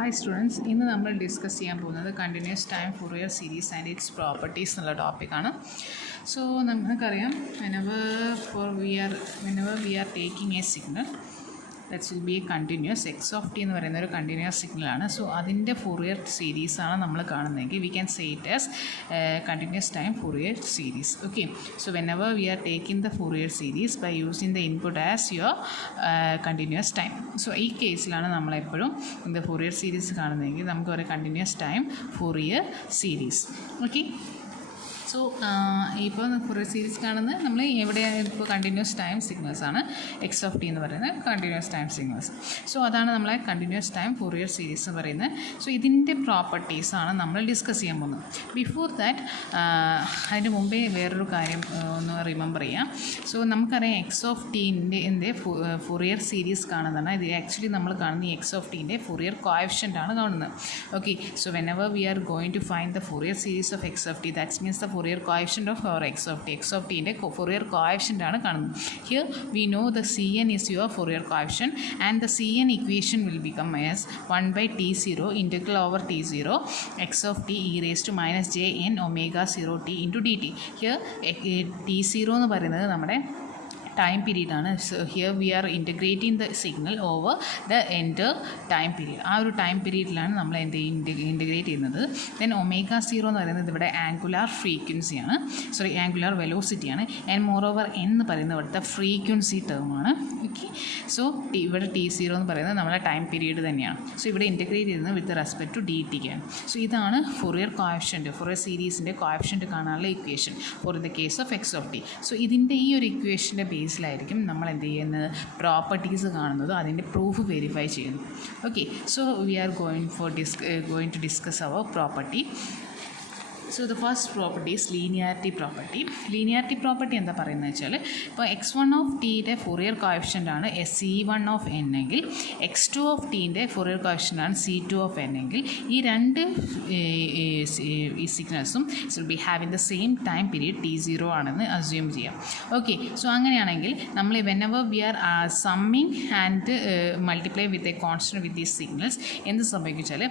Hi students, ഇന്ന് നമ്മൾ discuss ചെയ്യാൻ പോകുന്നത് continuous time Fourier series and it's properties എന്നുള്ള ടോപ്പിക്കാണ്. സോ നമുക്കറിയാം whenever we are taking a signal that will be a continuous x of t എന്ന് പറയുന്ന ഒരു കണ്ടിന്യൂസ് സിഗ്നലാണ്. സോ അതിൻ്റെ ഫുറിയർ സീരീസാണ് നമ്മൾ കാണുന്നതെങ്കിൽ we can say it as continuous time Fourier series. Okay, so whenever we are taking the Fourier series by using the input as your continuous time. So ഈ കേസിലാണ് നമ്മളെപ്പോഴും ഇത് ഫുറിയർ സീരീസ് കാണുന്നതെങ്കിൽ നമുക്ക് ഒരു continuous time Fourier series. Okay, so ഇപ്പോൾ Fourier series കാണുന്നത് നമ്മൾ എവിടെയാണ് ഇപ്പോൾ കണ്ടിന്യൂസ് ടൈം സിഗ്നൽസ് ആണ് എക്സ് ഓഫ് ടി എന്ന് പറയുന്നത് കണ്ടിന്യൂസ് ടൈം സിഗ്നൽസ്. സോ അതാണ് നമ്മളെ കണ്ടിന്യൂസ് ടൈം ഫുറിയർ സീരീസ് എന്ന് പറയുന്നത്. സോ ഇതിൻ്റെ പ്രോപ്പർട്ടീസാണ് നമ്മൾ ഡിസ്കസ് ചെയ്യാൻ പോകുന്നത്. ബിഫോർ ദാറ്റ് അതിന് മുമ്പേ വേറൊരു കാര്യം ഒന്ന് റിമെമ്പർ ചെയ്യാം. സോ നമുക്കറിയാം എക്സ് ഓഫ് ടീൻ്റെ ഫുറിയർ സീരീസ് കാണുന്നതാണ്. ഇത് ആക്ച്വലി നമ്മൾ കാണുന്ന ഈ എക്സ് ഓഫ് ടീൻ്റെ ഫുറിയർ കോഎഫിഷ്യൻ്റ് ആണ് കാണുന്നത്. Okay, so whenever we are going to find the Fourier series of x of t, that means the Fourier coefficient of our x of t ൻ്റെ Fourier coefficient ആണ് കാണുന്നത്. Here we know the Cn is your Fourier coefficient and the Cn equation will become as 1 by t0 integral over t0 x of t e raised to minus j n omega 0 t into dt. Here t0 എന്ന് പറയുന്നത് നമ്മുടെ time period ആണ്. So here we are integrating the signal over the entire time period. ആ ഒരു time പീരീഡിലാണ് നമ്മൾ integrate ചെയ്യുന്നത്. Then omega zero എന്ന് പറയുന്നത് ഇവിടെ ആംഗുലാർ ഫ്രീക്വൻസിയാണ്, ആംഗുലാർ വെലോസിറ്റിയാണ്. ആൻഡ് മോർ ഓവർ എന്ന് പറയുന്നത് ഇവിടുത്തെ ഫ്രീക്വൻസി ടേമാണ്. ഓക്കെ, സോ ഇവിടെ ടി സീറോ എന്ന് പറയുന്നത് നമ്മുടെ ടൈം പീരീഡ് തന്നെയാണ്. സോ ഇവിടെ ഇൻറ്റഗ്രേറ്റ് ചെയ്യുന്നത് വിത്ത് റെസ്പെക്ട് ടു ഡി ടിക്കാണ്. സോ ഇതാണ് ഫുറിയർ കോഎഫിഷ്യൻറ്റ്, ഫുറിയർ സീരീസിൻ്റെ കോഎഫിഷ്യൻറ്റ് കാണാനുള്ള equation for the case of x of t. So ഇതിൻ്റെ ഈ ഒരു ഇക്വേഷൻ്റെ ബേസിലായിരിക്കും നമ്മൾ എന്ത് ചെയ്യുന്നത്, പ്രോപ്പർട്ടീസ് കാണുന്നത്, അതിൻ്റെ പ്രൂഫ് വെരിഫൈ ചെയ്യുന്നു. Okay, so we are going to discuss our property. So the first property is linearity property. Linearity property എന്താ പറയുന്നത് വെച്ചാൽ, ഇപ്പോൾ x1 ഓഫ് ടീൻ്റെ ഫുറിയർ കോഎഫിഷ്യൻ്റ് ആണ് C1 ഓഫ് n എങ്കിൽ x2 ഓഫ് ടീൻ്റെ ഫുറിയർ കോഎഫിഷ്യൻ്റ് ആണ് C2 of n എങ്കിൽ ഈ രണ്ട് ഈ സിഗ്നൽസും will be having the same time period T0 ആണെന്ന് അസ്യൂം ചെയ്യാം. ഓക്കെ, സോ അങ്ങനെയാണെങ്കിൽ നമ്മൾ whenever we are summing and multiply with a constant with these signals എന്ത് സംഭവിച്ചാൽ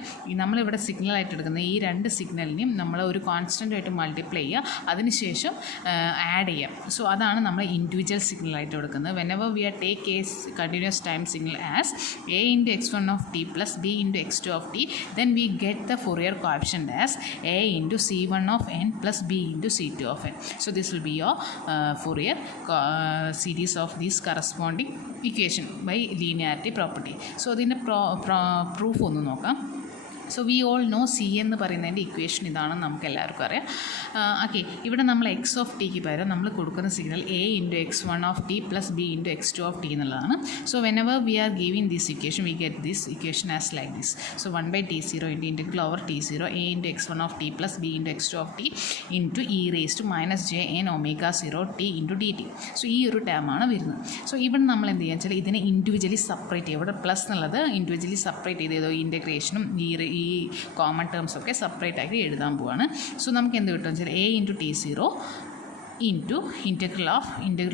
നമ്മളിവിടെ സിഗ്നലായിട്ട് എടുക്കുന്ന ഈ രണ്ട് സിഗ്നലിനെയും നമ്മൾ ഒരു കോൺസ്റ്റൻ്റ് ആയിട്ട് മൾട്ടിപ്ലൈ ചെയ്യുക, അതിനുശേഷം ആഡ് ചെയ്യാം. സോ അതാണ് നമ്മൾ ഇൻഡിവിജ്വൽ സിഗ്നലായിട്ട് എടുക്കുന്നത്. whenever we are take a continuous time signal as a into x1 of t plus b into x2 of t, then we get the Fourier coefficient as a into c1 of n plus b into c2 of n. So this will be your Fourier series of this corresponding equation by linearity property. So അതിൻ്റെ proof ഒന്ന് നോക്കാം. So we all no C എന്ന് പറയുന്നതിൻ്റെ equation ഇതാണെന്ന് നമുക്ക് എല്ലാവർക്കും അറിയാം. Okay, ഇവിടെ നമ്മൾ എക്സ് ഓഫ് ടിക്ക് പകരം നമ്മൾ കൊടുക്കുന്ന signal a into x1 of t plus b into x2 of t എന്നുള്ളതാണ്. So whenever we are giving this equation, we get this equation as like this. So 1 by t0 into integral over t0 a into x1 of t plus b into x2 of t into e raised to minus j n omega 0 t into dt. So ഈ ഒരു ടേമാണ് വരുന്നത്. So ഇവിടെ നമ്മൾ എന്ത് ചെയ്യുക വെച്ചാൽ ഇതിനെ individually separate ചെയ്യുക. ഇവിടെ പ്ലസ് എന്നുള്ളത് ഇൻഡിവിജ്വലി സെപ്പറേറ്റ് ചെയ്തോ ഇൻറ്റഗ്രേഷനും ഈ കോമൺ ടേംസ് ഒക്കെ സെപ്പറേറ്റ് ആക്കി എഴുതാൻ പോവാണ്. സോ നമുക്ക് എന്ത് കിട്ടും വെച്ചാൽ a into t0 into integral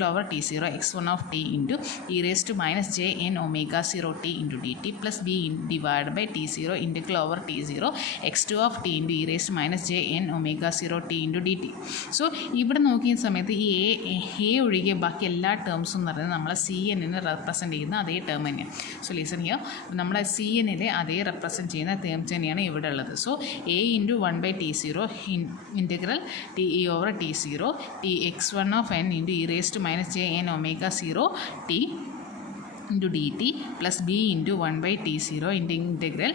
over t0 x1 of t into e raised to minus j n omega 0 t into dt plus b divided by t0 integral over t0 x2 of t into e raised to minus j n omega 0 t into dt. So ഇവിടെ നോക്കിയ സമയത്ത് ഈ A ഒഴികെ ബാക്കി എല്ലാ ടേംസും എന്ന് പറയുന്നത് നമ്മളെ C എന്നിനെ represent ചെയ്യുന്ന അതേ ടേം തന്നെയാണ്. സോ ലിസൺ ഹിയർ, നമ്മളെ സി എന്നിലെ അതേ റെപ്രസെൻറ്റ് ചെയ്യുന്ന ടേംസ് തന്നെയാണ് ഇവിടെ ഉള്ളത്. So a into 1 by t0 integral t e over t0 t x1 of n into e raised to minus j n omega 0 t into dt plus b into 1 by t0 into integral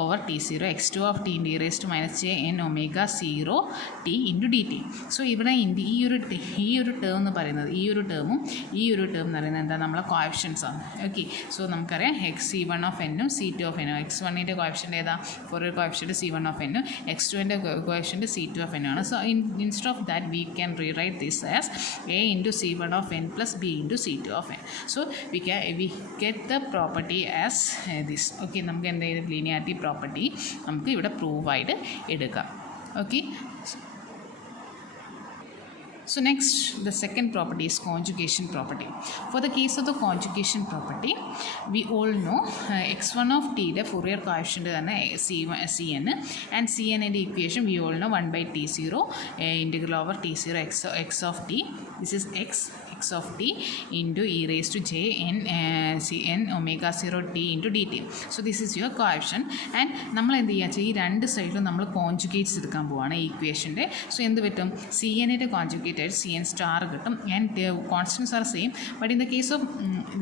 over t0 x2 of t into e raised to minus j n omega 0 t into dt. So ഇവിടെ ഈ ഒരു term എന്ന് പറയുന്നത് ഈ ഒരു term എന്ന് പറയുന്നത് എന്താ, നമ്മളെ കോഎഫിഷ്യൻസ് ആണ്. ഓക്കെ, സോ നമുക്കറിയാം C1 ഓഫ് എന്നും C2 ഓഫ് എന്നും. x1ൻ്റെ കോഎഫിഷ്യൻ്റ് ഏതാ, Fourier കോഎഫിഷ്യൻ്റ് C1 ഓഫ് എന്നും, x2ൻ്റെ കോഎഫിഷ്യൻ്റ് C2 ഓഫ് എന്നും ആണ്. So instead of that we can rewrite this as a into C1 of n plus b into C2 of n. So we get the property as this. Okay, നമുക്ക് എന്തെങ്കിലും linearity property നമുക്ക് ഇവിടെ prove ആയിട്ട് എടുക്കാം. Okay, So next, the second property is conjugation property. For the case of the conjugation property, we all know x1 of t the Fourier coefficient cn, and cn in the equation we all know 1 by t0 integral over t0 x of t. This is x of t into e raised to j n cn omega 0 t into dt. So this is your coefficient, and നമ്മൾ എന്ത് ചെയ്യുക, ഈ രണ്ട് സൈഡിലും നമ്മൾ conjugates എടുക്കാൻ പോവാണ് ഈ ഇക്വേഷൻ്റെ. സോ എന്ത് പറ്റും, സി എന്നിൻ്റെ കോൺജുഗേറ്റ് ആയിട്ട് സി എൻ സ്റ്റാർ കിട്ടും, and constants are same, but in the case of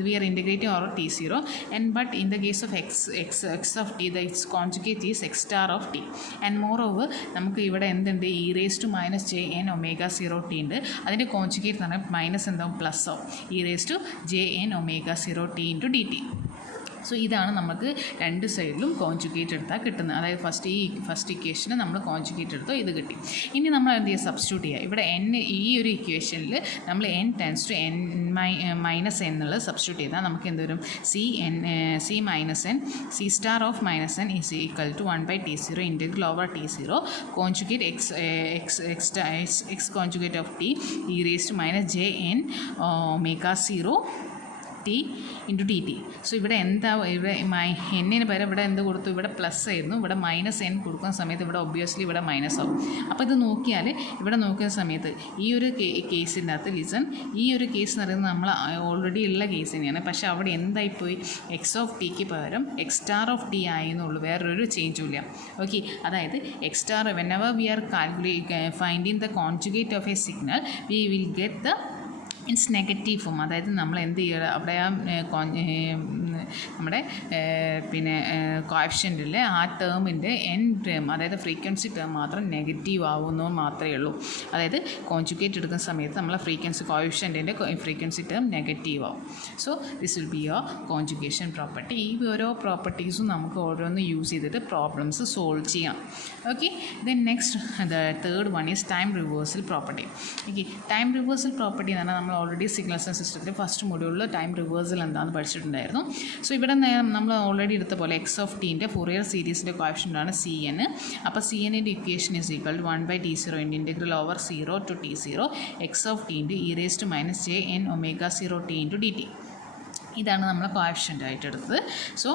we are integrating over t zero, and but in the case of x of t the its conjugate is x star of t. And moreover നമുക്ക് ഇവിടെ എന്തുണ്ട്, e raise to minus j n omega 0 t ഉണ്ട്, അതിൻ്റെ conjugate എന്ന് പറഞ്ഞാൽ minus എന്താവും, plus of e raise to j n omega 0 t into d t. So ഇതാണ് നമുക്ക് രണ്ട് സൈഡിലും കോൺജുഗേറ്റ് എടുത്താൽ കിട്ടുന്നത്. അതായത് ഫസ്റ്റ് ഇക്വേഷന് നമ്മൾ കോൺജുഗേറ്റ് എടുത്തോ, ഇത് കിട്ടി. ഇനി നമ്മൾ എന്ത് ചെയ്യുക, സബ്സ്റ്റിറ്റ്യൂട്ട് ചെയ്യുക. ഇവിടെ എൻ, ഈ ഒരു ഇക്വേഷനിൽ നമ്മൾ n tends to n minus n എന്നുള്ളത് സബ്സ്റ്റിറ്റ്യൂട്ട് ചെയ്താൽ നമുക്ക് എന്ത് വരും, c minus n c star of minus n is equal to 1 by t0 integral over t0 conjugate x conjugate of t e raise to minus j n omega 0 t into d t. So ഇവിടെ എന്താ, ഇവിടെ എന്നിന് പകരം ഇവിടെ എന്ത് കൊടുത്തു, ഇവിടെ plus ആയിരുന്നു, ഇവിടെ മൈനസ് എൻ കൊടുക്കുന്ന സമയത്ത് ഇവിടെ ഒബ്വിയസ്ലി ഇവിടെ മൈനസ് ആവും. അപ്പോൾ ഇത് നോക്കിയാൽ ഇവിടെ നോക്കുന്ന സമയത്ത് ഈ ഒരു കേസിൻ്റെ അകത്ത് ലിസൺ, ഈ ഒരു കേസ് എന്ന് പറയുന്നത് നമ്മൾ ഓൾറെഡി ഉള്ള കേസ് തന്നെയാണ്. പക്ഷേ അവിടെ എന്തായിപ്പോയി, എക്സ് ഓഫ് ടിക്ക് പകരം എക്സ് സ്റ്റാർ ഓഫ് ടി ആയെന്നുള്ളൂ, വേറൊരു ചേഞ്ചും ഇല്ല. ഓക്കെ, അതായത് x star whenever we are finding the conjugate of a signal we will get the its negative form. അതായത് നമ്മൾ എന്ത് ചെയ്യുക, അവിടെ നമ്മുടെ പിന്നെ കോഎഫിഷ്യൻറ്റിലെ ആ ടേമിൻ്റെ എൻ ടേം, അതായത് ഫ്രീക്വൻസി ടേം മാത്രം നെഗറ്റീവ് ആവുന്നു മാത്രമേ ഉള്ളൂ. അതായത് കോൺജുഗേറ്റ് എടുക്കുന്ന സമയത്ത് നമ്മൾ ഫ്രീക്വൻസി കോഎഫിഷ്യൻറ്റിൻ്റെ ഫ്രീക്വൻസി ടേം നെഗറ്റീവ് ആവും. So this will be your conjugation property. ഈ ഓരോ പ്രോപ്പർട്ടീസും നമുക്ക് ഓരോന്ന് യൂസ് ചെയ്തിട്ട് പ്രോബ്ലംസ് സോൾവ് ചെയ്യാം. Okay, then next the third one is time reversal property. Okay, time reversal property എന്ന് പറഞ്ഞാൽ നമ്മൾ ഓൾറെഡി സിഗ്നൽസ് ആൻഡ് സിസ്റ്റത്തിൽ ഫസ്റ്റ് മൊഡ്യൂളിൽ ടൈം റിവേഴ്സൽ എന്താണെന്ന് പഠിച്ചിട്ടുണ്ടായിരുന്നു. സോ ഇവിടെ നമ്മൾ ഓൾറെഡി എടുത്ത പോലെ എക്സ് ഓഫ് ടീൻ്റെ ഫൊറിയർ സീരീസിൻ്റെ കോഎഫിഷ്യൻ്റാണ് സി എൻ. അപ്പോൾ സി എന്നിൻ്റെ equation is equal to 1 by t0 integral over 0 to t0 x of t into e raise to minus j n omega 0 t into d t. ഇതാണ് നമ്മൾ coefficient ആയിട്ട് എടുത്തത്. So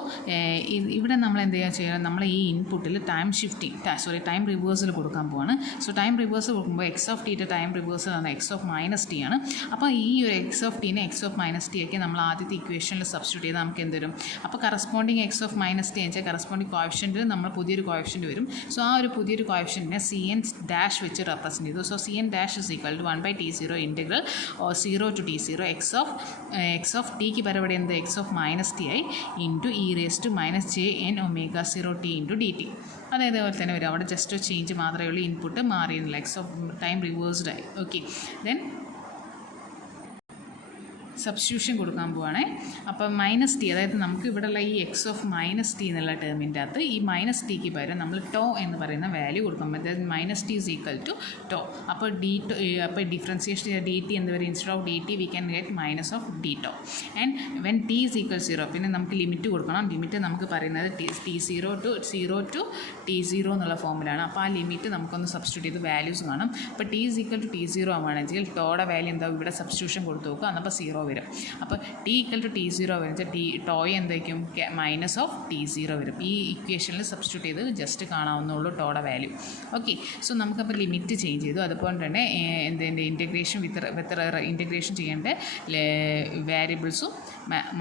ഇവിടെ നമ്മൾ എന്ത് ചെയ്യുക, നമ്മൾ ഈ ഇൻപുട്ടിൽ ടൈം റിവേഴ്സൽ കൊടുക്കാൻ പോവാണ്. സോ ടൈം റിവേഴ്സൽ കൊടുക്കുമ്പോൾ എക്സ് ഓഫ് ടിയുടെ ടൈം റിവേഴ്സൽ ആണ് എക്സ് ഓഫ് മൈനസ് ടി ആണ്. അപ്പോൾ ഈ ഒരു എക്സ് ഓഫ് ടീനെ എക്സ് ഓഫ് മൈനസ് ടി ഒക്കെ നമ്മൾ ആദ്യത്തെ ഇക്വേഷനിൽ സബ്സ്റ്റിറ്റ്യൂട്ട് ചെയ്താൽ നമുക്ക് എന്ത് വരും, അപ്പോൾ corresponding X of minus T എന്ന് വെച്ചാൽ കറസ്പോണ്ടിങ് കോഎഫിഷ്യൻറ്റിൽ നമ്മൾ പുതിയൊരു കോഎഫിഷ്യൻറ്റ് വരും. സോ ആ ഒരു പുതിയൊരു കോഎഫിഷ്യൻറ്റിനെ സി എൻ ഡാഷ് വെച്ച് റെപ്രസെൻറ്റ് ചെയ്തു. So c n dash is equal to 1 by t0 integral 0 to t0 x of ടിക്ക് പരവടി എന്ത്, എക്സ് ഓഫ് മൈനസ് ടി ആയി into e raise to minus j n omega 0 t into d t. അതേപോലെ തന്നെ വരും, അവിടെ just change മാത്രമേ ഉള്ളൂ, ഇൻപുട്ട് മാറിയിരുന്നില്ല, എക്സ് ഓഫ് ടൈം റിവേഴ്സ്ഡ് ആയി. ഓക്കെ, ദെൻ സബ്സ്റ്റിറ്റ്യൂഷൻ കൊടുക്കാൻ പോവുകയാണേ. അപ്പോൾ മൈനസ് ടി, അതായത് നമുക്ക് ഇവിടെയുള്ള ഈ എക്സ് ഓഫ് മൈനസ് ടി എന്നുള്ള ടേമിൻ്റെ അകത്ത് ഈ മൈനസ് ടിക്ക് പകരം നമ്മൾ ടോ എന്ന് പറയുന്ന വാല്യൂ കൊടുക്കാം. അതായത് minus t is equal to tau. അപ്പോൾ അപ്പോൾ ഡിഫറൻസിയേഷൻ ഡി ടി എന്ന് പറയും, instead of d t we can get minus of d tau. And when t is equal 0, പിന്നെ നമുക്ക് ലിമിറ്റ് കൊടുക്കണം. ലിമിറ്റ് നമുക്ക് പറയുന്നത് t0 to t0 എന്നുള്ള ഫോമിലാണ്. അപ്പോൾ ആ ലിമിറ്റ് നമുക്കൊന്ന് സബ്സ്റ്റിറ്റ്യൂട്ട് ചെയ്ത് വാല്യൂസ് കാണും. അപ്പോൾ T is equal to t0 ആവുകയാണെങ്കിൽ ടോയുടെ വാല്യൂ എന്താ, ഇവിടെ സബ്സ്റ്റിറ്റ്യൂഷൻ കൊടുത്ത് നോക്കുക, എന്നപ്പോൾ 0 വരും. അപ്പോൾ ടി ഈക്വൽ ടു t0 വരും, ടോയ് എന്തായിരിക്കും, മൈനസ് ഓഫ് t0 വരും. ഈ ഇക്വേഷനിൽ സബ്സ്റ്റിറ്റ്യൂട്ട് ചെയ്ത് ജസ്റ്റ് കാണാവുന്നുള്ളൂ ടോയുടെ വാല്യൂ. ഓക്കെ, സോ നമുക്കപ്പോൾ ലിമിറ്റ് ചേഞ്ച് ചെയ്തു. അതുപോലെ തന്നെ എന്തിൻ്റെ ഇൻറ്റഗ്രേഷൻ ഇൻറ്റഗ്രേഷൻ ചെയ്യേണ്ട വേരിയബിൾസും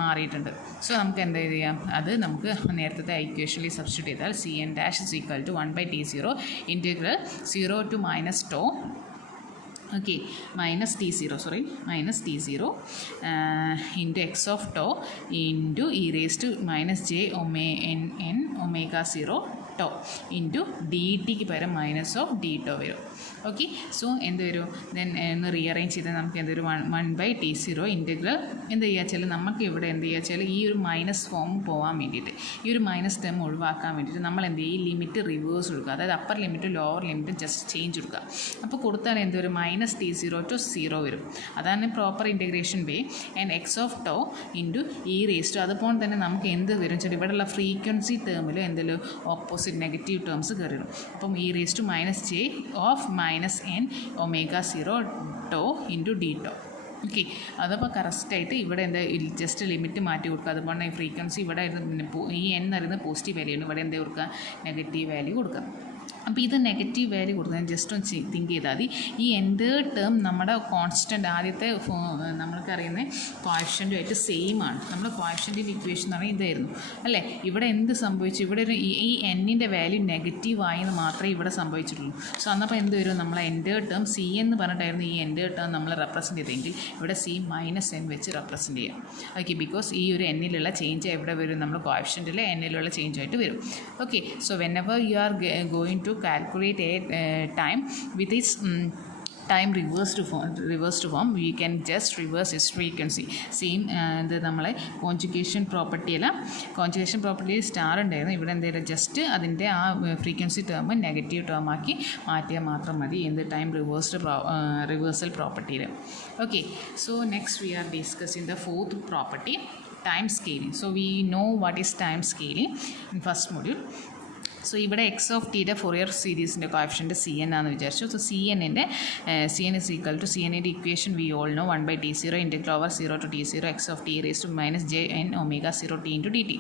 മാറിയിട്ടുണ്ട്. സോ നമുക്ക് എന്താ ചെയ്യാം, അത് നമുക്ക് നേരത്തെ ഇക്വേഷനിൽ സബ്സ്റ്റിറ്റ്യൂട്ട് ചെയ്താൽ c n dash is equal to 1 by t0 integral 0 to minus tau, okay, minus t0 into x of tau into e raised to minus j omega 0 tau into dt ക്ക് പകരം മൈനസ് ഓഫ് ഡി ടോ വരും. Okay, so എന്ത് വരും, then ഒന്ന് rearrange ചെയ്താൽ നമുക്ക് എന്ത് വരും, 1 by t0 ഇൻറ്റഗ്രൽ എന്ത് ചെയ്യുക വെച്ചാൽ നമുക്ക് ഇവിടെ എന്ത് ചെയ്യുക വെച്ചാൽ ഈ ഒരു മൈനസ് ഫോം പോകാൻ വേണ്ടിയിട്ട്, ഈ ഒരു മൈനസ് ടേം ഒഴിവാക്കാൻ വേണ്ടിയിട്ട് നമ്മൾ എന്ത് ചെയ്യും, ഈ ലിമിറ്റ് റിവേഴ്സ് കൊടുക്കുക. അതായത് അപ്പർ ലിമിറ്റും ലോവർ ലിമിറ്റും ജസ്റ്റ് ചേഞ്ച് കൊടുക്കുക. അപ്പോൾ കൊടുത്താൽ എന്ത് വരും, മൈനസ് t0 to 0 വരും. അതാണ് proper integration way. And x of tau into e raise to, അതുപോലെ തന്നെ നമുക്ക് എന്ത് വരും വെച്ചാൽ ഇവിടെയുള്ള ഫ്രീക്വൻസി ടേമിൽ എന്തെങ്കിലും ഓപ്പോസിറ്റ് ഓപ്പോസിറ്റ് നെഗറ്റീവ് ടേംസ് കയറി വരും. അപ്പം e raised to minus j of minus n omega 0 tau into d tau. Okay, അതപ്പോൾ കറക്റ്റായിട്ട് ഇവിടെ എന്താ ജസ്റ്റ് ലിമിറ്റ് മാറ്റി കൊടുക്കുക. അതുകൊണ്ട് ഈ ഫ്രീക്വൻസി ഇവിടെ ഈ n എന്ന് പറയുന്നത് പോസിറ്റീവ് വാല്യൂ ആണ്, ഇവിടെ എന്താ കൊടുക്കുക, നെഗറ്റീവ് വാല്യൂ കൊടുക്കുക. അപ്പോൾ ഇത് നെഗറ്റീവ് വാല്യൂ കൊടുക്കാൻ ജസ്റ്റ് ഒന്ന് തിങ്ക് ചെയ്താൽ മതി. ഈ എൻ്റെ ടേം നമ്മുടെ കോൺസ്റ്റൻറ്റ് ആദ്യത്തെ നമ്മൾക്കറിയുന്ന കോഎഫിഷ്യൻറ്റുമായിട്ട് സെയിം ആണ്. നമ്മുടെ കോഎഫിഷ്യൻറ്റിൻ്റെ ഇക്വേഷൻ എന്ന് പറഞ്ഞാൽ ഇതായിരുന്നു അല്ലേ. ഇവിടെ എന്ത് സംഭവിച്ചു, ഇവിടെ ഒരു ഈ എന്നിൻ്റെ വാല്യൂ നെഗറ്റീവ് ആയെന്ന് മാത്രമേ ഇവിടെ സംഭവിച്ചിട്ടുള്ളൂ. സോ അന്നപ്പോൾ എന്ത് വരും, നമ്മളെ എൻ്റെ ടേം സി എന്ന് പറഞ്ഞിട്ടായിരുന്നു ഈ എൻ്റെ ടേം നമ്മൾ റെപ്രസെൻറ്റ് ചെയ്തെങ്കിൽ ഇവിടെ സി മൈനസ് എൻ വെച്ച് റെപ്രസെൻറ്റ് ചെയ്യാം. ഓക്കെ, ബിക്കോസ് ഈ ഒരു എന്നിലുള്ള ചേഞ്ച് എവിടെ വരും, നമ്മൾ കോഎഫിഷ്യൻറ്റിലെ എന്നിലുള്ള ചേഞ്ചായിട്ട് വരും. Okay, so whenever you are going to calculate a time with its time reversed form, we can just reverse its frequency. Same ഇത് നമ്മളെ കോൺജുഗേഷൻ പ്രോപ്പർട്ടി അല്ല, കോൺജുഗേഷൻ പ്രോപ്പർട്ടിയിൽ സ്റ്റാർ ഉണ്ടായിരുന്നു, ഇവിടെ എന്തെങ്കിലും ജസ്റ്റ് അതിൻ്റെ ആ ഫ്രീക്വൻസി ടേം നെഗറ്റീവ് ടേം ആക്കി മാറ്റിയാൽ മാത്രം മതി എന്ത് ടൈം റിവേഴ്സൽ പ്രോപ്പർട്ടിയിൽ. Okay, so next we are discussing the fourth property, time scaling. So we know what is time scaling in first module. So ഇവിടെ എക്സ് ഓഫ് ടിയുടെ ഫൊറിയർ സീരീസിൻ്റെ coefficient c n ആണെന്ന് വിചാരിച്ചു. സോ സി എന്നിൻ്റെ c n is equal to c എന്നിൻ്റെ equation we all know 1/t0 integral over 0 to t0 x of t raise to minus j n omega 0 t into d t.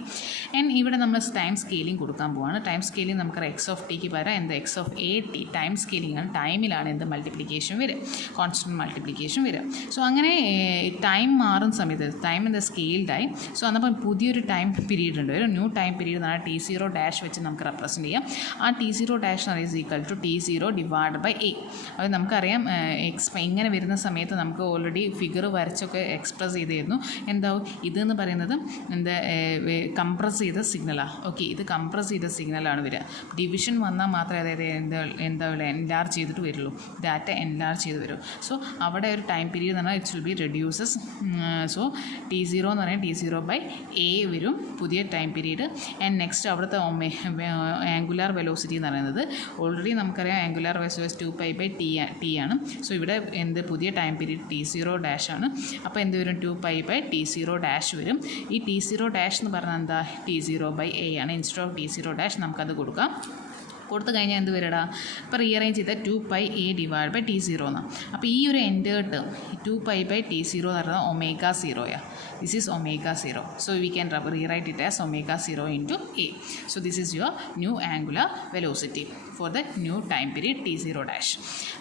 And ഇവിടെ നമ്മൾ time scaling കൊടുക്കാൻ പോവാണ്. Time scaling നമുക്ക് x of ടിക്ക് പകരം എന്ത് x of a t, time scaling ആണ്, ടൈമിലാണ് എന്ത് മൾട്ടിപ്ലിക്കേഷൻ വരിക, കോൺസ്റ്റൻറ്റ് മൾട്ടിപ്ലിക്കേഷൻ വരിക. സോ അങ്ങനെ ടൈം മാറുന്ന സമയത്ത് ടൈം എന്താ സ്കെയിൽ ടൈം. സോ അന്നപ്പം പുതിയൊരു ടൈം പീരീഡ് ഉണ്ട്, ഒരു ന്യൂ ടൈം പീരീഡ് എന്ന് പറഞ്ഞാൽ t0 ഡാഷ് വെച്ച് നമുക്ക് റെപ്രസെൻറ്റ് ചെയ്യാം. ആ t0 ഡാഷ് എന്ന് പറയുന്നത് equal to t0 divide by a. അത് നമുക്കറിയാം ഇങ്ങനെ വരുന്ന സമയത്ത് നമുക്ക് ഓൾറെഡി ഫിഗർ വരച്ചൊക്കെ എക്സ്പ്രസ് ചെയ്തിരുന്നു. എന്താവും ഇതെന്ന് പറയുന്നത് എന്താ കംപ്രസ് ചെയ്ത സിഗ്നലാണ്. ഓക്കെ, ഇത് കംപ്രസ് ചെയ്ത സിഗ്നലാണ് വരിക. ഡിവിഷൻ വന്നാൽ മാത്രമേ അതായത് എന്താ എൻലാർജ് ചെയ്തിട്ട് വരുള്ളൂ, ഡാറ്റ എൻലാർജ് ചെയ്ത് വരും. സോ അവിടെ ഒരു ടൈം പീരീഡ് എന്ന് പറഞ്ഞാൽ it's will be reduces. So t0 എന്ന് പറഞ്ഞാൽ t0 ബൈ a വരും പുതിയ ടൈം പീരീഡ്. ആൻഡ് നെക്സ്റ്റ് അവിടുത്തെ ആംഗുലാർ വെലോസിറ്റി എന്ന് പറയുന്നത് ഓൾറെഡി നമുക്കറിയാം ആംഗുലാർ വെലോസിറ്റി 2π/t ആണ്. സോ ഇവിടെ എന്ത് പുതിയ ടൈം പീരീഡ് t0 ഡാഷ് ആണ്. അപ്പോൾ എന്ത് വരും, 2π/t0 ഡാഷ് വരും. ഈ t0 ഡാഷ് എന്ന് പറഞ്ഞാൽ എന്താ t0/a ആണ്. ഇൻസ്റ്റെഡ് ഓഫ് t0 ഡാഷ് നമുക്കത് കൊടുക്കാം. കൊടുത്തു കഴിഞ്ഞാൽ എന്ത് വരടാ, ഇപ്പോൾ റീഅറേഞ്ച് ചെയ്താൽ 2πa ഡിവൈഡ് ബൈ t0 എന്നാണ്. അപ്പോൾ ഈ ഒരു എൻ്റെ ടേം 2π/t0 എന്ന് പറയുന്നത് omega 0യാണ്. This is omega 0. So we can rewrite it as omega 0 into a. So this is your new angular velocity for the new time period t0 dash.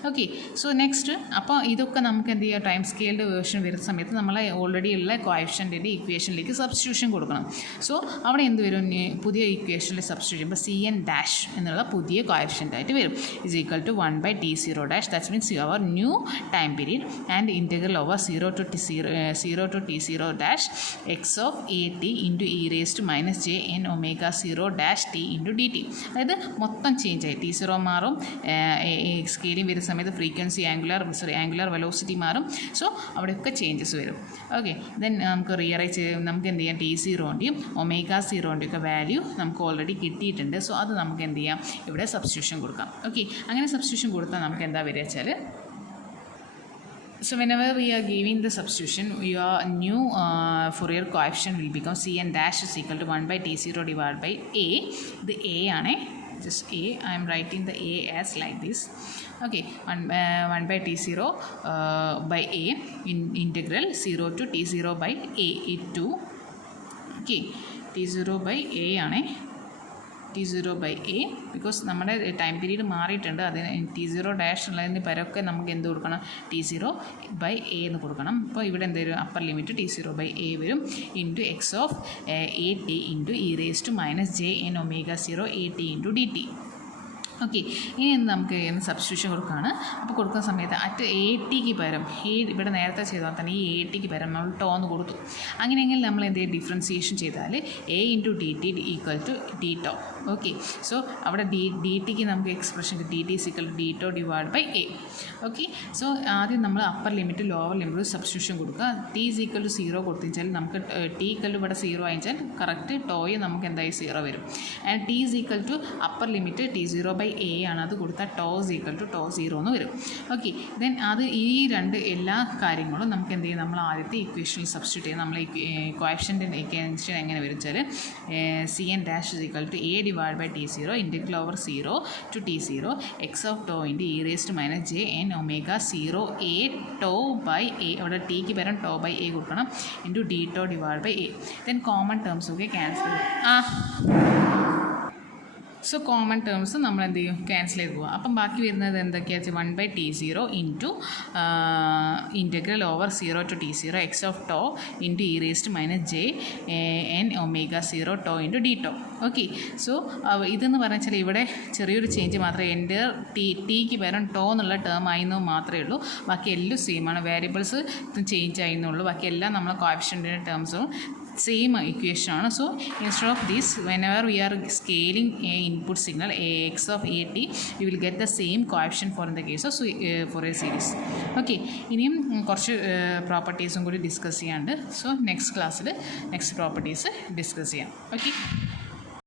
Okay, so next അപ്പോൾ ഇതൊക്കെ നമുക്ക് എന്ത് ചെയ്യുക, time scaled version വരുന്ന സമയത്ത് നമ്മൾ already ഉള്ള കോഎഫിഷ്യൻറ്റിൻ്റെ ഇക്വേഷനിലേക്ക് substitution കൊടുക്കണം. സോ അവിടെ എന്ത് വരും, പുതിയ ഇക്വേഷനിൽ സബ്സ്റ്റിറ്റ്യൂട്ട് ചെയ്യുമ്പോൾ സി എൻ ഡാഷ് എന്നുള്ള പുതിയ കോഎഫിഷ്യൻ്റ് ആയിട്ട് വരും. Is equal to 1/t0 dash. That means your new time period and integral over 0 to t0 dash x of a t into e raised to minus j n omega 0 dash t into dt. അതായത് മൊത്തം change ആയി t0 മാറും, scaling വരുന്ന സമയത്ത് frequency angular velocity മാറും. So അവിടെയൊക്കെ changes വരും. Okay, then നമുക്ക് റീഅറേഞ്ച് നമുക്ക് എന്ത് ചെയ്യാം, t0ൻ്റെയും ഒമേഗ 0ൻ്റെയും ഒക്കെ വാല്യൂ നമുക്ക് ഓൾറെഡി കിട്ടിയിട്ടുണ്ട്. സോ അത് നമുക്ക് എന്ത് ചെയ്യാം, ഇവിടെ സബ്സ്റ്റിറ്റ്യൂഷൻ കൊടുക്കാം. ഓക്കെ, അങ്ങനെ സബ്സ്റ്റിറ്റ്യൂഷൻ കൊടുത്താൽ നമുക്ക് എന്താ വരിക വെച്ചാൽ, so whenever we are giving the substitution, your new Fourier coefficient will become Cn dash is equal to 1/t0 divided by a. The a ആണ്, just a. I am writing the a as like this. Okay, 1/t0 by a in integral 0 to t0 by a into, okay, t0 by a ആണ്, t0 by a, because നമ്മുടെ time period മാറിയിട്ടുണ്ട്. അതിന് t0 dash ഉള്ളതിന് പരമൊക്കെ നമുക്ക് എന്ത് കൊടുക്കണം, t0 by a എന്ന് കൊടുക്കണം. അപ്പോൾ ഇവിടെ എന്ത് വരും, upper limit t0 by a വരും into X of a t into e raised to minus j n omega 0 a t into d t. Okay, ഇനി നമുക്ക് സബ്സ്റ്റിറ്റ്യൂഷൻ കൊടുക്കുകയാണ്. അപ്പോൾ കൊടുക്കുന്ന സമയത്ത് അറ്റ് എ ടിക്ക് പകരം ഇവിടെ നേരത്തെ ചെയ്താൽ തന്നെ ഈ എ ടിക്ക് പകരം നമ്മൾ ടോ എന്ന് കൊടുത്തു. അങ്ങനെയെങ്കിൽ നമ്മൾ എന്ത് ചെയ്യും, ഡിഫറൻസിയേഷൻ ചെയ്താൽ a into d t equal to d tau. Okay, so അവിടെ ഡി ടിക്ക് നമുക്ക് expression d t equal to d tau divide by a. Okay, so ആദ്യം നമ്മൾ upper limit lower limit substitution കൊടുക്കുക. ടി ഈക്വൽ ടു 0 കൊടുത്തുവെച്ചാൽ നമുക്ക് t equal to ഇവിടെ 0 ആയിച്ചാൽ correct toy നമുക്ക് എന്തായി 0 വരും. And t equal to upper limit t0 by a ആണ്. അത് കൊടുത്താൽ tau is equal to tau 0 എന്ന് വരും. ഓക്കെ, ദെൻ അത് ഈ രണ്ട് എല്ലാ കാര്യങ്ങളും നമുക്ക് എന്ത് ചെയ്യും, നമ്മൾ ആദ്യത്തെ ഇക്വേഷനിൽ സബ്സ്റ്റിറ്റ്യൂട്ട് ചെയ്യും. നമ്മൾ കോഎഫിഷ്യൻ്റ് ഇക്വേഷൻ എങ്ങനെ വരും വെച്ചാൽ c n dash is equal to a divide by t 0 integral over 0 to t 0 x of tau into e raised minus j n omega 0 a tau by a, അവിടെ ടിക്ക് പകരം tau by a കൊടുക്കണം, into d tau divide by a. Then common terms ഒക്കെ cancel so common terms നമ്മൾ എന്ത് ചെയ്യും, cancel ചെയ്ത് പോകുക. അപ്പം ബാക്കി വരുന്നത് എന്തൊക്കെയാണെന്ന് വെച്ചാൽ 1 by t 0 into integral over 0 to t 0 x of tau into e raised minus j n omega 0 tau into d tau. Okay, so ഇതെന്ന് പറഞ്ഞാൽ ഇവിടെ ചെറിയൊരു ചേഞ്ച് മാത്രമേ എൻ്റെ ടിക്ക് പകരം ടോ എന്നുള്ള ടേം ആയിരുന്നു മാത്രമേ ഉള്ളൂ. ബാക്കി എല്ലാം സെയിമാണ്, വേരിയബിൾസ് ചേഞ്ച് ആയിരുന്നുള്ളൂ. ബാക്കി എല്ലാം നമ്മൾ കോഎഫിഷ്യൻറ്റിൻ്റെ ടേംസും സെയിം ഇക്വേഷൻ ആണ്. So instead of this whenever we are scaling a input signal x of a t we will get the same coefficient for in the case of Fourier series. Okay, ഇനിയും കുറച്ച് പ്രോപ്പർട്ടീസും കൂടി discuss ചെയ്യാനുണ്ട്. So next ക്ലാസ്സിൽ next properties discuss ചെയ്യാം. Okay.